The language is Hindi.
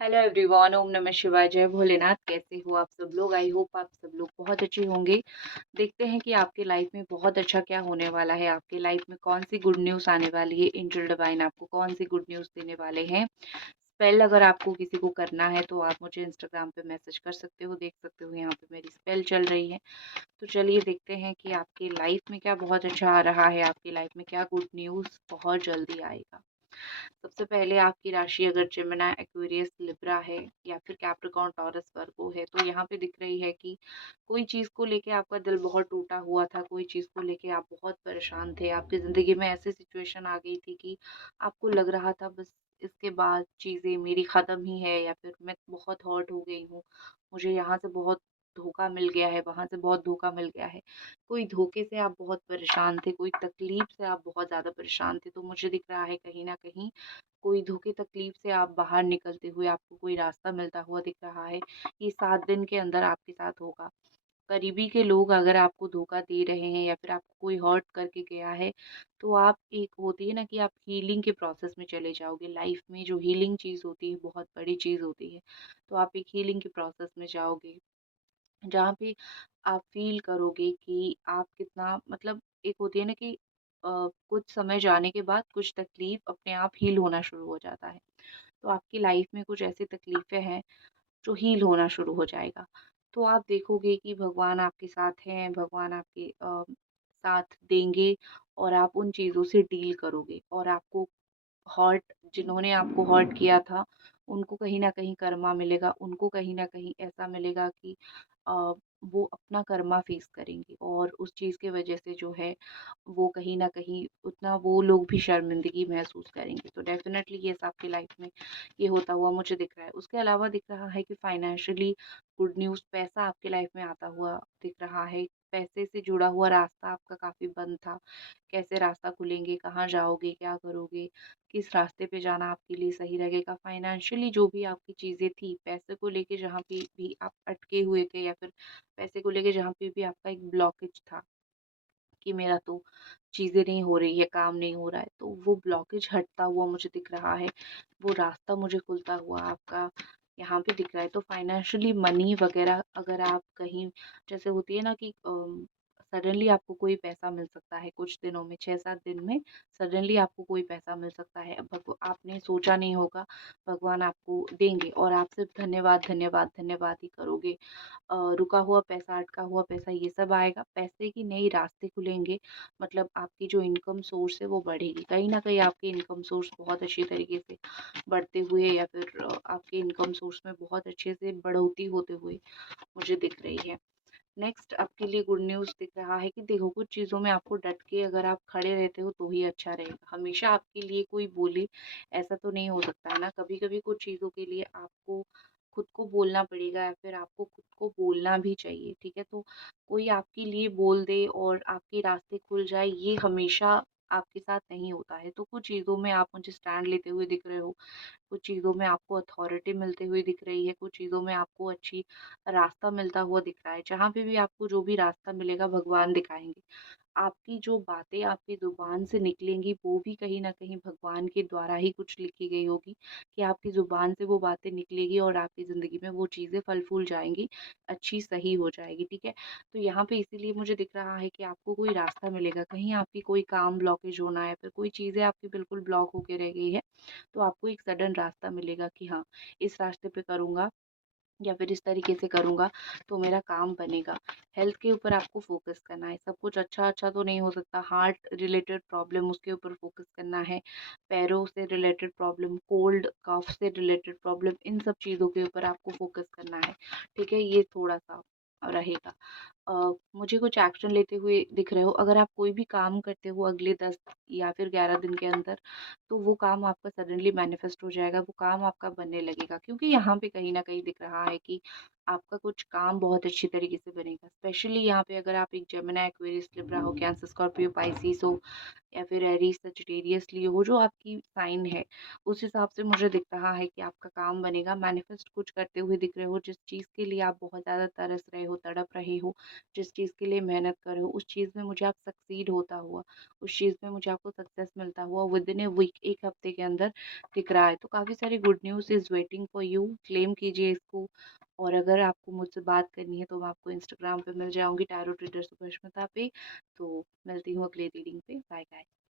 हेलो एवरीवन, ओम नमः शिवाय, जय भोलेनाथ। कैसे हो आप सब लोग? आई होप आप सब लोग बहुत अच्छे होंगे। देखते हैं कि आपके लाइफ में बहुत अच्छा क्या होने वाला है, आपके लाइफ में कौन सी गुड न्यूज़ आने वाली है। एंजल डिवाइन आपको कौन सी गुड न्यूज़ देने वाले हैं। स्पेल अगर आपको किसी को करना है तो आप मुझे इंस्टाग्राम पे मैसेज कर सकते हो, देख सकते हो यहाँ पे मेरी स्पेल चल रही है। तो चलिए देखते हैं कि आपकी लाइफ में क्या बहुत अच्छा आ रहा है, आपकी लाइफ में क्या गुड न्यूज़ बहुत जल्दी आएगा। सबसे पहले आपकी राशि अगर जेमिनी, एक्वेरियस, लिब्रा है या फिर कैप्रिकॉर्न, टॉरस, वर्गो है तो यहाँ पे दिख रही है कि कोई चीज़ को लेके आपका दिल बहुत टूटा हुआ था, कोई चीज़ को लेके आप बहुत परेशान थे। आपकी ज़िंदगी में ऐसी सिचुएशन आ गई थी कि आपको लग रहा था बस इसके बाद चीज़ें मेरी ख़त्म ही है, या फिर मैं बहुत हर्ट हो गई हूँ, मुझे यहाँ से बहुत धोखा मिल गया है, वहाँ से बहुत धोखा मिल गया है। कोई धोखे से आप बहुत परेशान थे, कोई तकलीफ से आप बहुत ज़्यादा परेशान थे। तो मुझे दिख रहा है कहीं न कहीं कोई धोखे तकलीफ से आप बाहर निकलते हुए आपको कोई रास्ता मिलता हुआ दिख रहा है। ये 7 दिन के अंदर आपके साथ होगा। करीबी के लोग अगर आपको धोखा दे रहे हैं या फिर आपको कोई हर्ट करके गया है, तो आप, एक होती है ना कि आप हीलिंग के प्रोसेस में चले जाओगे। लाइफ में जो हीलिंग चीज़ होती है बहुत बड़ी चीज़ होती है। तो आप एक हीलिंग के प्रोसेस में जाओगे, जहाँ पे आप फ़ील करोगे कि आप कितना, मतलब एक होती है ना कि कुछ समय जाने के बाद कुछ तकलीफ़ अपने आप हील होना शुरू हो जाता है। तो आपकी लाइफ़ में कुछ ऐसी तकलीफ़ें हैं जो हील होना शुरू हो जाएगा। तो आप देखोगे कि भगवान आपके साथ हैं, भगवान आपके साथ देंगे और आप उन चीज़ों से डील करोगे और आपको हर्ट, जिन्होंने आपको हर्ट किया था, उनको कहीं न कहीं कर्मा मिलेगा, उनको कहीं न कहीं ऐसा मिलेगा कि अ, वो अपना कर्मा फ़ेस करेंगे और उस चीज़ की वज़ह से जो है, वो कहीं न कहीं उतना वो लोग भी शर्मिंदगी महसूस करेंगे। तो डेफ़िनेटली ये सब आपकी लाइफ़ में ये होता हुआ मुझे दिख रहा है। उसके अलावा दिख रहा है कि फाइनेंशियली गुड न्यूज़, पैसा आपके लाइफ़ में आता हुआ दिख रहा है। पैसे से जुड़ा हुआ रास्ता आपका काफ़ी बंद था। कैसे रास्ता खुलेंगे, कहाँ जाओगे, क्या करोगे? किस रास्ते पे जाना आपके लिए सही रहेगा। फाइनेंशियली जो भी आपकी चीज़ें थी, पैसे को लेके जहाँ पे भी आप अटके हुए थे या फिर पैसे को लेके जहाँ पे भी आपका एक ब्लॉकेज था कि मेरा तो चीज़ें नहीं हो रही है, काम नहीं हो रहा है, तो वो ब्लॉकेज हटता हुआ मुझे दिख रहा है। वो रास्ता मुझे खुलता हुआ आपका यहाँ पे दिख रहा है। तो फाइनेंशियली मनी वग़ैरह अगर आप कहीं, जैसे होती है ना कि सडनली आपको कोई पैसा मिल सकता है कुछ दिनों में, 6-7 दिन में सडनली आपको कोई पैसा मिल सकता है। अब आपने सोचा नहीं होगा, भगवान आपको देंगे और आप सिर्फ़ धन्यवाद, धन्यवाद, धन्यवाद ही करोगे। रुका हुआ पैसा, अटका हुआ पैसा ये सब आएगा। पैसे की नई रास्ते खुलेंगे, मतलब आपकी जो इनकम सोर्स है वो बढ़ेगी। कहीं न कहीं आपकी इनकम सोर्स बहुत अच्छी तरीके से बढ़ते हुए या फिर आपके इनकम सोर्स में बहुत अच्छे से बढ़ोतरी होते हुए मुझे दिख रही है। नेक्स्ट आपके लिए गुड न्यूज़ दिख रहा है कि देखो, कुछ चीज़ों में आपको डट के अगर आप खड़े रहते हो तो ही अच्छा रहेगा। हमेशा आपके लिए कोई बोले ऐसा तो नहीं हो सकता है ना। कभी-कभी कुछ चीज़ों के लिए आपको खुद को बोलना पड़ेगा या फिर आपको खुद को बोलना भी चाहिए, ठीक है? तो कोई आपके लिए बोल दे और आपके रास्ते खुल जाए, ये हमेशा आपके साथ नहीं होता है। तो कुछ चीज़ों में आप मुझे स्टैंड लेते हुए दिख रहे हो, कुछ चीज़ों में आपको अथॉरिटी मिलते हुए दिख रही है, कुछ चीज़ों में आपको अच्छी रास्ता मिलता हुआ दिख रहा है। जहाँ पे भी आपको जो भी रास्ता मिलेगा भगवान दिखाएँगे। आपकी जो बातें आपकी ज़ुबान से निकलेंगी वो भी कहीं न कहीं भगवान के द्वारा ही कुछ लिखी गई होगी, कि आपकी ज़ुबान से वो बातें निकलेगी और आपकी ज़िंदगी में वो चीज़ें फल-फूल जाएँगी, अच्छी सही हो जाएगी, ठीक है? तो यहाँ पे इसीलिए मुझे दिख रहा है कि आपको कोई रास्ता मिलेगा, कहीं आपकी कोई काम ब्लॉकेज होना है, फिर कोई चीज़ें आपकी बिल्कुल ब्लॉक होके रह गई है, तो आपको एक सडन रास्ता मिलेगा कि हाँ, इस रास्ते पे करूँगा या फिर इस तरीके से करूँगा तो मेरा काम बनेगा। हेल्थ के ऊपर आपको फ़ोकस करना है, सब कुछ अच्छा-अच्छा तो नहीं हो सकता, हार्ट रिलेटेड प्रॉब्लम उसके ऊपर फ़ोकस करना है, पैरों से रिलेटेड प्रॉब्लम, कोल्ड, कफ से रिलेटेड प्रॉब्लम, इन सब चीज़ों के ऊपर आपको फ़ोकस करना है, ठीक है? ये थोड़ा-सा रहेगा। मुझे कुछ एक्शन लेते हुए दिख रहे हो, अगर आप कोई भी काम करते हो अगले 10 या फिर 11 दिन के अंदर, तो वो काम आपका सडनली मैनिफेस्ट हो जाएगा, वो काम आपका बनने लगेगा, क्योंकि यहाँ पे कहीं न कहीं दिख रहा है कि आपका कुछ काम बहुत अच्छी तरीके से बनेगा। स्पेशली यहाँ पे अगर आप एक जेमिनी, एक्वेरियस, लिब्रा हो, कैंसर, स्कॉर्पियो, पाइसेस हो या फिर एरीज, सजिटेरियस लियो हो, जो आपकी साइन है, उस हिसाब से मुझे दिख रहा है कि आपका काम बनेगा। मैनिफेस्ट कुछ करते हुए दिख रहे हो, जिस चीज़ के लिए आप बहुत ज़्यादा तरस रहे हो, तड़प रहे हो, जिस चीज़ के लिए मेहनत कर रहे हो, उस चीज़ में मुझे आप सक्सीड होता हुआ, उस चीज़ में मुझे आपको सक्सेस मिलता हुआ विदिन ए वीक, 1 हफ्ते के अंदर दिख रहा है। तो काफ़ी सारी good news is waiting for you, claim कीजिए इसको। और अगर आपको मुझसे बात करनी है तो मैं आपको इंस्टाग्राम पे मिल जाऊँगी, टैरो ट्रेडर सुभष्मिता पे। तो मिलती हूँ अगली रीडिंग पे। Bye guys.